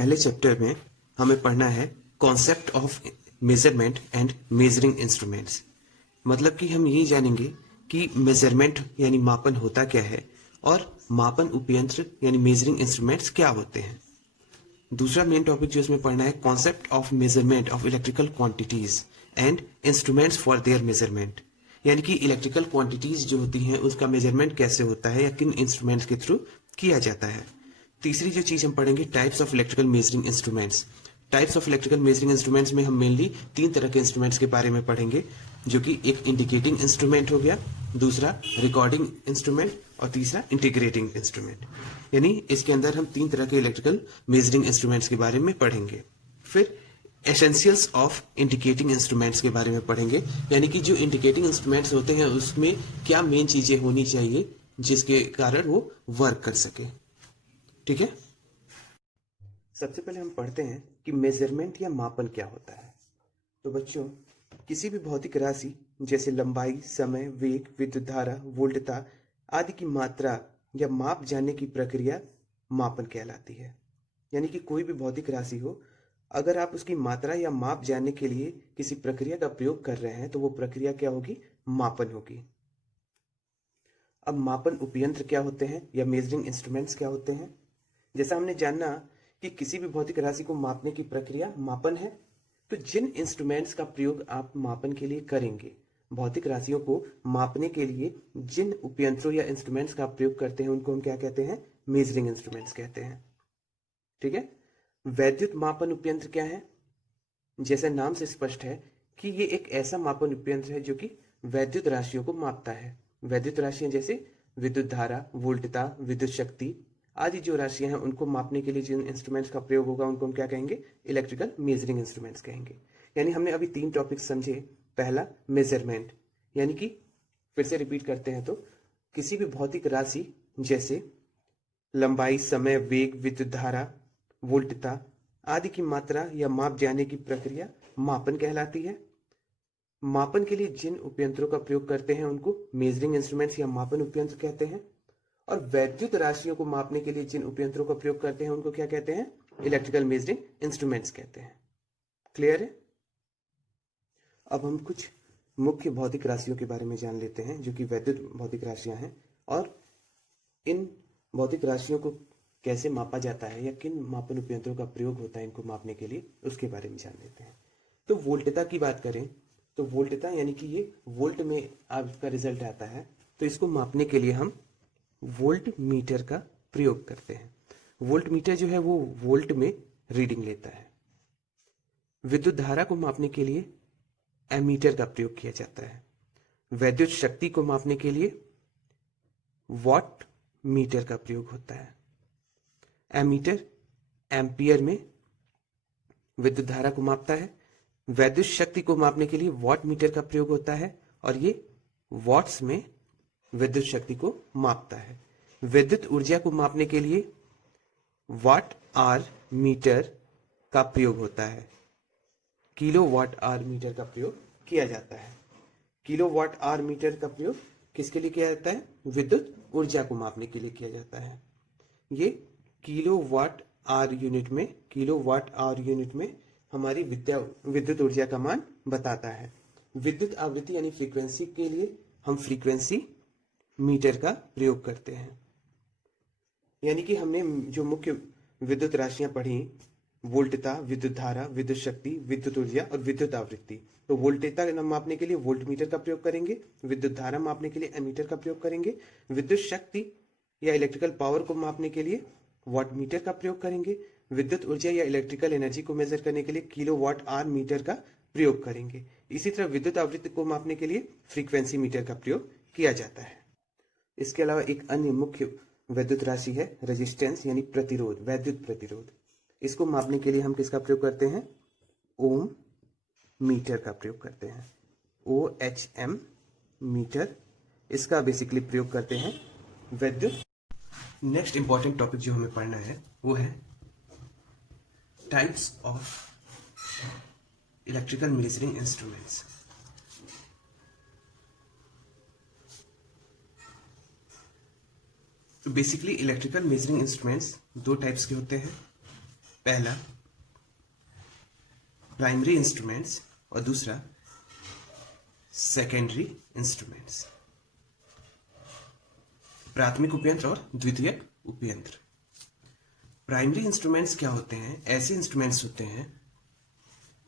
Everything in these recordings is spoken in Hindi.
पहले चैप्टर में हमें पढ़ना है concept of measurement and measuring instruments. मतलब कि हम ये जानेंगे कि मेजरमेंट यानी मापन होता क्या है और मापन उपयंत्र यानी मेजरिंग इंस्ट्रूमेंट्स क्या होते हैं। दूसरा मेन टॉपिक जो इसमें पढ़ना है concept of measurement of electrical quantities and instruments for their measurement, यानी कि इलेक्ट्रिकल क्वांटिटीज जो होती हैं उसका मेजरमेंट कैसे होता है या किन इंस्ट्रूमेंट्स के थ्रू किया जाता है। तीसरी जो चीज हम पढ़ेंगे types of electrical measuring instruments. Types of electrical measuring instruments में हम मेनली 3 तरह के इंस्ट्रूमेंट्स के बारे में पढ़ेंगे, जो कि एक इंडिकेटिंग इंस्ट्रूमेंट हो गया, दूसरा रिकॉर्डिंग इंस्ट्रूमेंट और तीसरा इंटीग्रेटिंग इंस्ट्रूमेंट। यानी इसके अंदर हम 3 तरह के इलेक्ट्रिकल मेजरिंग इंस्ट्रूमेंट्स के बारे में पढ़ेंगे। फिर एसेंशियल्स ऑफ इंडिकेटिंग इंस्ट्रूमेंट्स के बारे में पढ़ेंगे, यानी कि जो इंडिकेटिंग इंस्ट्रूमेंट्स होते हैं उसमें क्या मेन चीजें होनी चाहिए जिसके कारण वो वर्क कर सके। ठीक है, सबसे पहले हम पढ़ते हैं कि मेजरमेंट या मापन क्या होता है। तो बच्चों, किसी भी भौतिक राशि जैसे लंबाई, समय, वेग, विद्युत धारा, वोल्टता आदि की मात्रा या माप जानने की प्रक्रिया मापन कहलाती है। यानी कि कोई भी भौतिक राशि हो, अगर आप उसकी मात्रा या माप जानने के लिए किसी प्रक्रिया का प्रयोग कर रहे हैं तो वो प्रक्रिया क्या होगी? मापन होगी। अब मापन उपयंत्र क्या होते हैं या मेजरिंग इंस्ट्रूमेंट्स क्या होते हैं? जैसा हमने जाना कि किसी भी भौतिक राशि को मापने की प्रक्रिया मापन है, तो जिन इंस्ट्रूमेंट्स का प्रयोग आप मापन के लिए करेंगे, भौतिक राशियों को मापने के लिए जिन उपयंत्रों या इंस्ट्रूमेंट्स का प्रयोग करते हैं उनको हम क्या कहते हैं? मेजरिंग इंस्ट्रूमेंट्स कहते हैं। ठीक है, वैद्युत मापन उपयंत्र क्या है? जैसे नाम से स्पष्ट है कि ये एक ऐसा मापन उपयंत्र है जो कि वैद्युत राशियों को मापता है। वैद्युत राशियां जैसे विद्युत धारा, वोल्टता, विद्युत शक्ति आदि जो राशियां हैं उनको मापने के लिए जिन इंस्ट्रूमेंट्स का प्रयोग होगा उनको हम क्या कहेंगे? इलेक्ट्रिकल मेजरिंग इंस्ट्रूमेंट्स कहेंगे। यानी हमने अभी 3 टॉपिक समझे। पहला मेजरमेंट, यानी कि फिर से रिपीट करते हैं तो किसी भी भौतिक राशि जैसे लंबाई, समय, वेग, विद्युत धारा, वोल्टता आदि की मात्रा या माप जानने की प्रक्रिया मापन कहलाती है। मापन के लिए जिन उपयंत्रों का प्रयोग करते हैं उनको मेजरिंग इंस्ट्रूमेंट्स या मापन उपयंत्र कहते हैं। और वैद्युत राशियों को मापने के लिए जिन उपयंत्रों का प्रयोग करते हैं उनको क्या कहते हैं? इलेक्ट्रिकल मेजरिंग इंस्ट्रूमेंट्स कहते हैं। क्लियर है? अब हम कुछ मुख्य भौतिक राशियों के बारे में जान लेते हैं जो कि वैद्युत भौतिक राशियां हैं, और इन भौतिक राशियों को कैसे मापा जाता है या किन मापन उपयंत्रों का प्रयोग होता है इनको मापने के लिए, उसके बारे में जान लेते हैं। तो वोल्टता की बात करें तो वोल्टता यानी कि ये वोल्ट में आपका रिजल्ट आता है, तो इसको मापने के लिए हम वोल्ट मीटर का प्रयोग करते हैं। वोल्ट मीटर जो है वो वोल्ट में रीडिंग लेता है। विद्युत धारा को मापने के लिए एमीटर का प्रयोग किया जाता है। वैद्युत शक्ति को मापने के लिए वॉट मीटर का प्रयोग होता है। एमीटर एम्पियर में विद्युत धारा को मापता है। वैद्युत शक्ति को मापने के लिए वॉट मीटर का प्रयोग होता है और ये वॉट्स में विद्युत शक्ति को मापता है। विद्युत ऊर्जा को मापने के लिए वाट आवर मीटर का प्रयोग होता है। किलो वाट आवर मीटर का प्रयोग किया जाता है। किलो वाट आवर मीटर का प्रयोग किसके लिए किया जाता है? विद्युत ऊर्जा को मापने के लिए किया जाता है। ये किलो वाट आवर यूनिट में हमारी विद्युत ऊर्जा का मान बताता है। विद्युत आवृत्ति यानी फ्रीक्वेंसी के लिए हम फ्रीक्वेंसी मीटर का प्रयोग करते हैं। यानी कि हमने जो मुख्य विद्युत राशियां पढ़ी, वोल्टता, विद्युत धारा, विद्युत शक्ति, विद्युत ऊर्जा और विद्युत आवृत्ति, तो वोल्टता मापने के लिए वोल्ट मीटर का प्रयोग करेंगे, विद्युत धारा मापने के लिए एमीटर का प्रयोग करेंगे, विद्युत शक्ति या इलेक्ट्रिकल पावर को मापने के लिए वॉट मीटर का प्रयोग करेंगे, विद्युत ऊर्जा या इलेक्ट्रिकल एनर्जी को मेजर करने के लिए किलो वाट आवर मीटर का प्रयोग करेंगे। इसी तरह विद्युत आवृत्ति को मापने के लिए फ्रीक्वेंसी मीटर का प्रयोग किया जाता है। इसके अलावा एक अन्य मुख्य वैद्युत राशि है रेजिस्टेंस यानी प्रतिरोध, वैद्युत प्रतिरोध। इसको मापने के लिए हम किसका प्रयोग करते हैं? ओम मीटर का प्रयोग करते हैं। OHM मीटर, इसका बेसिकली प्रयोग करते हैं वैद्युत। नेक्स्ट इंपॉर्टेंट टॉपिक जो हमें पढ़ना है वो है types of electrical measuring instruments. तो basically electrical measuring instruments 2 types के होते हैं। पहला प्राइमरी इंस्ट्रूमेंट्स और दूसरा सेकेंडरी इंस्ट्रूमेंट्स, प्राथमिक उपयंत्र और द्वितीयक उपयंत्र। प्राइमरी इंस्ट्रूमेंट्स क्या होते हैं? ऐसे इंस्ट्रूमेंट्स होते हैं,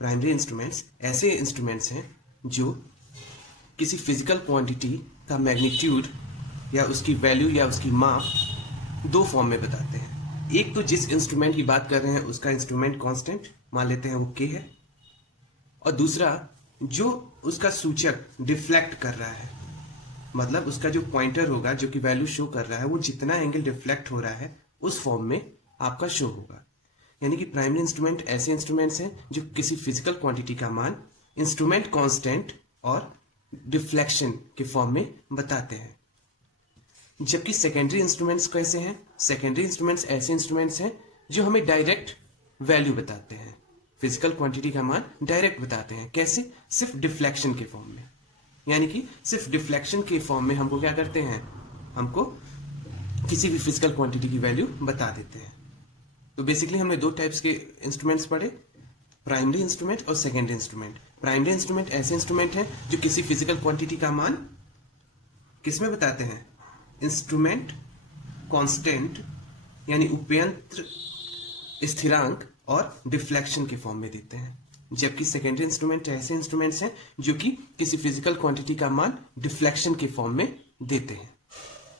प्राइमरी इंस्ट्रूमेंट्स ऐसे इंस्ट्रूमेंट्स हैं जो किसी फिजिकल क्वांटिटी का मैग्नीट्यूड या उसकी वैल्यू या उसकी माप दो फॉर्म में बताते हैं। एक तो जिस इंस्ट्रूमेंट की बात कर रहे हैं उसका इंस्ट्रूमेंट कांस्टेंट मान लेते हैं वो k है, और दूसरा जो उसका सूचक डिफ्लेक्ट कर रहा है, मतलब उसका जो पॉइंटर होगा जो कि वैल्यू शो कर रहा है वो जितना एंगल डिफ्लेक्ट हो रहा है उस फॉर्म में आपका शो होगा। यानी कि प्राइमरी इंस्ट्रूमेंट ऐसे इंस्ट्रूमेंट्स हैं जो किसी फिजिकल क्वांटिटी का मान इंस्ट्रूमेंट कांस्टेंट और डिफ्लेक्शन के फॉर्म में बताते हैं। जबकि सेकेंडरी इंस्ट्रूमेंट्स कैसे हैं? सेकेंडरी इंस्ट्रूमेंट्स ऐसे इंस्ट्रूमेंट्स हैं जो हमें डायरेक्ट वैल्यू बताते हैं, फिजिकल क्वांटिटी का मान डायरेक्ट बताते हैं। कैसे? सिर्फ डिफ्लेक्शन के फॉर्म में। यानी कि सिर्फ डिफ्लेक्शन के फॉर्म में हमको क्या करते हैं, हमको किसी भी फिजिकल क्वांटिटी की वैल्यू बता देते हैं। तो बेसिकली हमने दो टाइप्स के इंस्ट्रूमेंट्स पढ़े, प्राइमरी इंस्ट्रूमेंट और सेकेंडरी इंस्ट्रूमेंट। प्राइमरी इंस्ट्रूमेंट ऐसे इंस्ट्रूमेंट हैं जो किसी फिजिकल क्वांटिटी का मान किसमें बताते हैं? इंस्ट्रूमेंट कांस्टेंट यानी उपयंत्र स्थिरांक और डिफ्लेक्शन के फॉर्म में देते हैं। जबकि सेकेंडरी इंस्ट्रूमेंट ऐसे इंस्ट्रूमेंट्स हैं जो कि किसी फिजिकल क्वांटिटी का मान डिफ्लेक्शन के फॉर्म में देते हैं।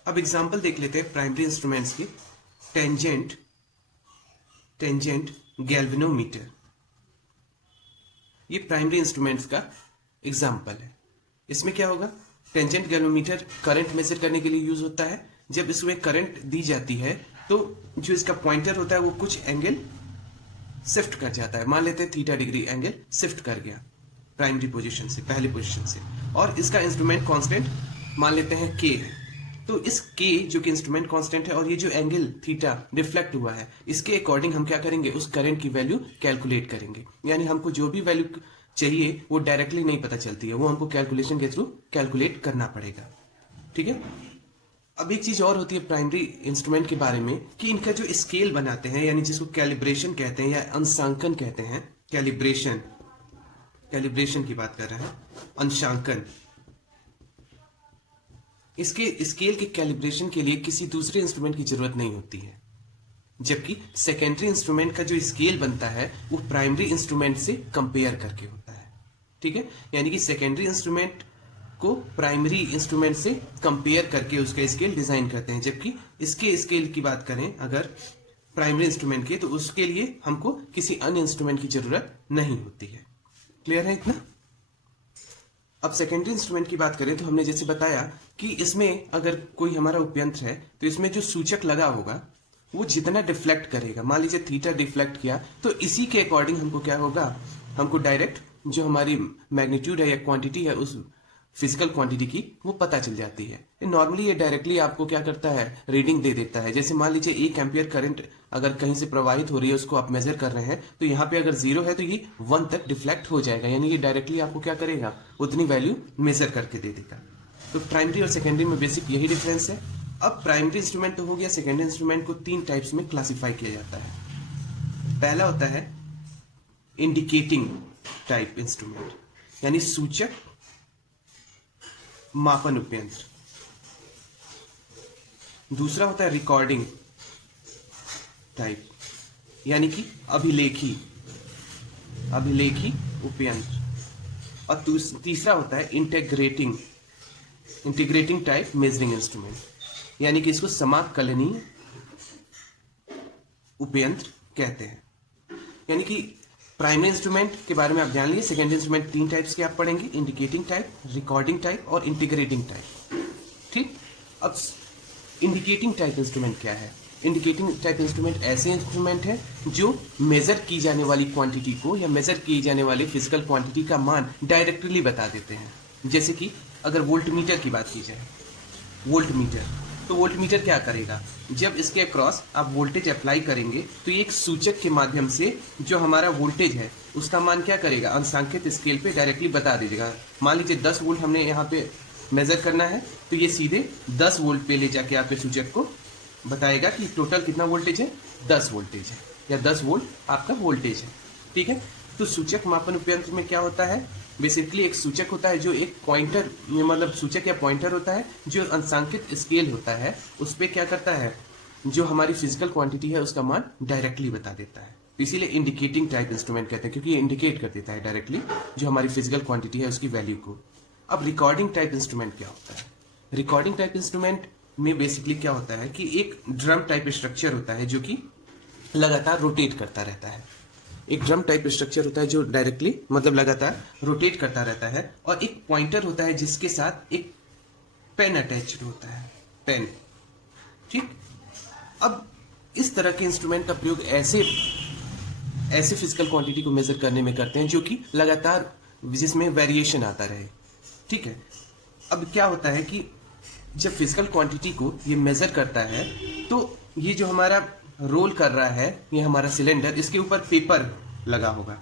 अब एग्जांपल देख लेते हैं प्राइमरी इंस्ट्रूमेंट्स की। टेंजेंट गैल्वेनोमीटर, ये प्राइमरी इंस्ट्रूमेंट्स का एग्जांपल है। इसमें क्या होगा? टेंजेंट गैल्वेनोमीटर करंट मेजर करने के लिए यूज होता है। जब इसमें करंट दी जाती है तो जो इसका पॉइंटर होता है वो कुछ एंगल शिफ्ट कर जाता है। मान लेते हैं थीटा डिग्री एंगल शिफ्ट कर गया प्राइमरी पोजीशन से, पहले पोजीशन से, और इसका इंस्ट्रूमेंट कांस्टेंट मान लेते हैं k है। तो इस k जो कि इंस्ट्रूमेंट कांस्टेंट है और ये जो एंगल थीटा रिफ्लेक्ट हुआ है, इसके अकॉर्डिंग हम क्या करेंगे? उस करंट की वैल्यू कैलकुलेट करेंगे। यानी हमको जो भी वैल्यू चाहिए वो डायरेक्टली नहीं पता चलती है, वो हमको कैलकुलेशन के थ्रू कैलकुलेट करना पड़ेगा। ठीक है। अब एक चीज और होती है प्राइमरी इंस्ट्रूमेंट के बारे में कि इनका जो स्केल बनाते हैं, यानी जिसको कैलिब्रेशन कहते हैं या अंशांकन कहते हैं, कैलिब्रेशन की बात कर रहे हैं, अंशांकन, इसके स्केल के कैलिब्रेशन के लिए किसी दूसरे इंस्ट्रूमेंट की जरूरत नहीं होती है। जबकि सेकेंडरी इंस्ट्रूमेंट का जो स्केल बनता है वो प्राइमरी इंस्ट्रूमेंट से कंपेयर करके होता है। ठीक है। यानी कि सेकेंडरी इंस्ट्रूमेंट को प्राइमरी इंस्ट्रूमेंट से कंपेयर करके उसका स्केल डिजाइन करते हैं। जबकि इसके स्केल की बात करें अगर प्राइमरी इंस्ट्रूमेंट के, तो उसके लिए हमको किसी अन्य इंस्ट्रूमेंट की जरूरत नहीं होती है। क्लियर है इतना? अब सेकेंडरी इंस्ट्रूमेंट की बात करें तो हमने जैसे बताया कि इसमें अगर कोई हमारा उपयंत्र है तो इसमें जो सूचक लगा होगा वो जितना डिफ्लेक्ट करेगा, मान लीजिए थीटा डिफ्लेक्ट किया, तो इसी के अकॉर्डिंग हमको क्या होगा, हमको डायरेक्ट जो हमारी मैग्नीट्यूड है या क्वांटिटी है उस फिजिकल क्वांटिटी की वो पता चल जाती है। नॉर्मली ये डायरेक्टली आपको क्या करता है, रीडिंग दे देता है। जैसे मान लीजिए 1 एम्पियर करंट अगर कहीं से प्रवाहित हो रही है, उसको आप मेजर कर रहे हैं, तो यहाँ पे अगर 0 है तो ये 1 तक डिफ्लेक्ट हो जाएगा। यानी ये डायरेक्टली आपको क्या करेगा, उतनी वैल्यू मेजर करके दे देगा। तो प्राइमरी और सेकेंडरी में बेसिक यही डिफरेंस है। अब प्राइमरी इंस्ट्रूमेंट तो हो गया, सेकेंडरी इंस्ट्रूमेंट को 3 टाइप्स में क्लासिफाई किया जाता है। पहला होता है इंडिकेटिंग टाइप इंस्ट्रूमेंट, यानी सूचक मापन उपयंत्र। दूसरा होता है रिकॉर्डिंग टाइप, यानी कि अभिलेखी उपयंत्र। और तीसरा होता है इंटीग्रेटिंग टाइप मेजरिंग इंस्ट्रूमेंट, यानी कि इसको समाकलनीय उपयंत्र कहते हैं। यानी कि प्राइमरी इंस्ट्रूमेंट के बारे में आप जान लीजिए, सेकेंडरी इंस्ट्रूमेंट 3 टाइप्स के आप पढ़ेंगे, इंडिकेटिंग टाइप, रिकॉर्डिंग टाइप और इंटीग्रेटिंग टाइप। ठीक। अब इंडिकेटिंग टाइप इंस्ट्रूमेंट क्या है? इंडिकेटिंग टाइप इंस्ट्रूमेंट ऐसे इंस्ट्रूमेंट है जो मेजर की जाने वाली क्वांटिटी को या मेजर की जाने वाली फिजिकल क्वांटिटी का मान डायरेक्टली बता देते हैं। जैसे कि अगर वोल्टमीटर की बात की जाए, तो वोल्टमीटर क्या करेगा, जब इसके अक्रॉस आप वोल्टेज अप्लाई करेंगे तो ये एक सूचक के माध्यम से जो हमारा वोल्टेज है उसका मान क्या करेगा, अंशांकित स्केल पे डायरेक्टली बता दीजिएगा। मान लीजिए 10 वोल्ट हमने यहाँ पे मेजर करना है, तो ये सीधे 10 वोल्ट पे ले जाके आपके सूचक को बताएगा कि टोटल कितना वोल्टेज है, 10 वोल्टेज है। या 10 वोल्ट आपका वोल्टेज है। ठीक है, तो सूचक मापन उपयंत्र में क्या होता है, बेसिकली एक सूचक होता है जो एक पॉइंटर, मतलब सूचक या पॉइंटर होता है जो अंशांकित स्केल होता है, उस पर क्या करता है, जो हमारी फिजिकल क्वांटिटी है उसका मान डायरेक्टली बता देता है। इसीलिए इंडिकेटिंग टाइप इंस्ट्रूमेंट कहते हैं, क्योंकि ये इंडिकेट कर देता है डायरेक्टली जो हमारी फिजिकल क्वांटिटी है उसकी वैल्यू को। अब रिकॉर्डिंग टाइप इंस्ट्रूमेंट क्या होता है? रिकॉर्डिंग टाइप इंस्ट्रूमेंट में बेसिकली क्या होता है कि एक ड्रम टाइप स्ट्रक्चर होता है जो कि लगातार रोटेट करता रहता है। एक ड्रम टाइप स्ट्रक्चर होता है जो डायरेक्टली मतलब लगातार रोटेट करता रहता है, और एक पॉइंटर होता है जिसके साथ एक पेन अटैच्ड होता है, पेन। ठीक, अब इस तरह के इंस्ट्रूमेंट का प्रयोग ऐसे फिजिकल क्वांटिटी को मेजर करने में करते हैं जो कि लगातार जिसमें वेरिएशन आता रहे। ठीक है, अब क्या होता है कि जब फिजिकल क्वांटिटी को ये मेजर करता है तो ये जो हमारा रोल कर रहा है, ये हमारा सिलेंडर, इसके ऊपर पेपर लगा होगा।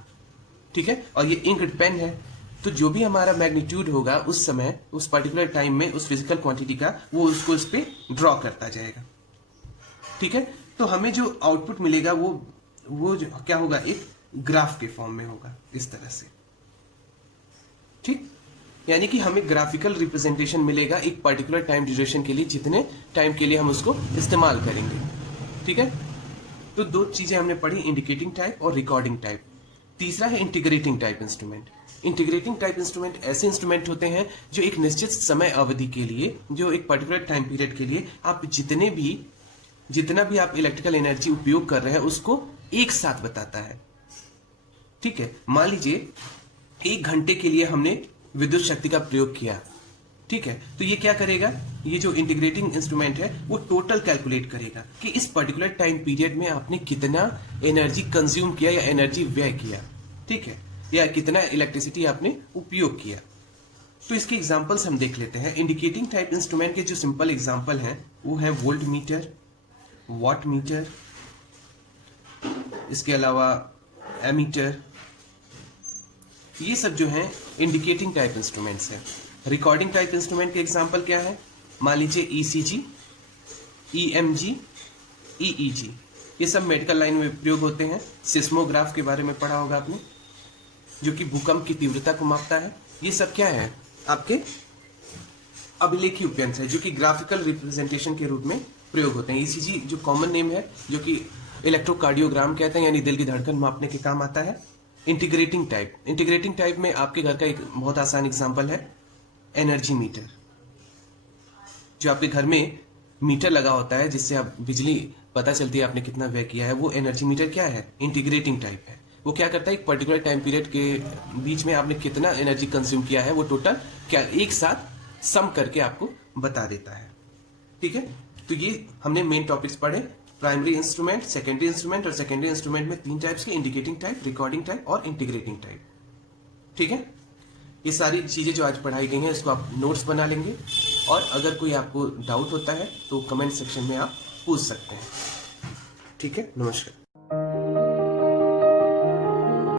ठीक है, और ये इंक्ड पेन है, तो जो भी हमारा मैग्नीट्यूड होगा उस समय, उस पर्टिकुलर टाइम में उस फिजिकल क्वांटिटी का, वो उसको इस पे ड्रॉ करता जाएगा। ठीक है, तो हमें जो आउटपुट मिलेगा वो जो क्या होगा, एक ग्राफ के फॉर्म में होगा, इस तरह से। ठीक, यानी कि हमें ग्राफिकल रिप्रेजेंटेशन मिलेगा एक पर्टिकुलर टाइम ड्यूरेशन के लिए, जितने टाइम के लिए हम उसको इस्तेमाल करेंगे। ठीक है, तो दो चीजें हमने पढ़ी, इंडिकेटिंग टाइप और रिकॉर्डिंग टाइप। तीसरा है integrating type instrument. Integrating type instrument ऐसे इंस्ट्रूमेंट होते हैं जो एक निश्चित समय अवधि के लिए, जो एक पर्टिकुलर टाइम पीरियड के लिए आप जितना भी आप इलेक्ट्रिकल एनर्जी उपयोग कर रहे हैं उसको एक साथ बताता है। ठीक है, मान लीजिए 1 घंटे के लिए हमने विद्युत शक्ति का प्रयोग किया। ठीक है, तो ये क्या करेगा, ये जो इंटीग्रेटिंग इंस्ट्रूमेंट है वो टोटल कैलकुलेट करेगा कि इस पर्टिकुलर टाइम पीरियड में आपने कितना एनर्जी कंज्यूम किया या एनर्जी व्यय किया। ठीक है, या कितना इलेक्ट्रिसिटी आपने उपयोग किया। तो इसके एग्जांपल्स हम देख लेते हैं। इंडिकेटिंग टाइप इंस्ट्रूमेंट के जो सिंपल एग्जांपल हैं वो है वोल्ट मीटर, वॉट मीटर, इसके अलावा एमीटर, ये सब जो हैं इंडिकेटिंग टाइप इंस्ट्रूमेंट्स हैं। रिकॉर्डिंग टाइप इंस्ट्रूमेंट के एग्जांपल क्या है, मान लीजिए ईसीजी, ईएमजी, ईईजी, ये सब मेडिकल लाइन में प्रयोग होते हैं। सिस्मोग्राफ के बारे में पढ़ा होगा आपने, जो कि भूकंप की तीव्रता को मापता है। ये सब क्या है, आपके अभिलेखी उपयंत्र है जो कि ग्राफिकल रिप्रेजेंटेशन के रूप में प्रयोग होते हैं। ईसीजी जो कॉमन नेम है, जो कि इलेक्ट्रोकार्डियोग्राम कहते हैं, यानी दिल की धड़कन मापने के काम आता है। इंटीग्रेटिंग टाइप में आपके घर का एक बहुत आसान एग्जांपल है एनर्जी मीटर। जो आपके घर में मीटर लगा होता है जिससे आप बिजली पता चलती है आपने कितना व्यय किया है, वो एनर्जी मीटर क्या है, इंटीग्रेटिंग टाइप है। वो क्या करता है, एक पर्टिकुलर टाइम पीरियड के बीच में आपने कितना एनर्जी कंज्यूम किया है वो टोटल क्या एक साथ सम करके आपको बता देता है। ठीक है, तो ये हमने मेन टॉपिक्स पढ़े, प्राइमरी इंस्ट्रूमेंट, सेकेंडरी इंस्ट्रूमेंट, और सेकेंडरी इंस्ट्रूमेंट में 3 टाइप्स के, इंडिकेटिंग टाइप, रिकॉर्डिंग टाइप और इंटीग्रेटिंग टाइप। ठीक है, ये सारी चीजें जो आज पढ़ाई गई हैं इसको आप नोट्स बना लेंगे, और अगर कोई आपको डाउट होता है तो कमेंट सेक्शन में आप पूछ सकते हैं। ठीक है, नमस्कार।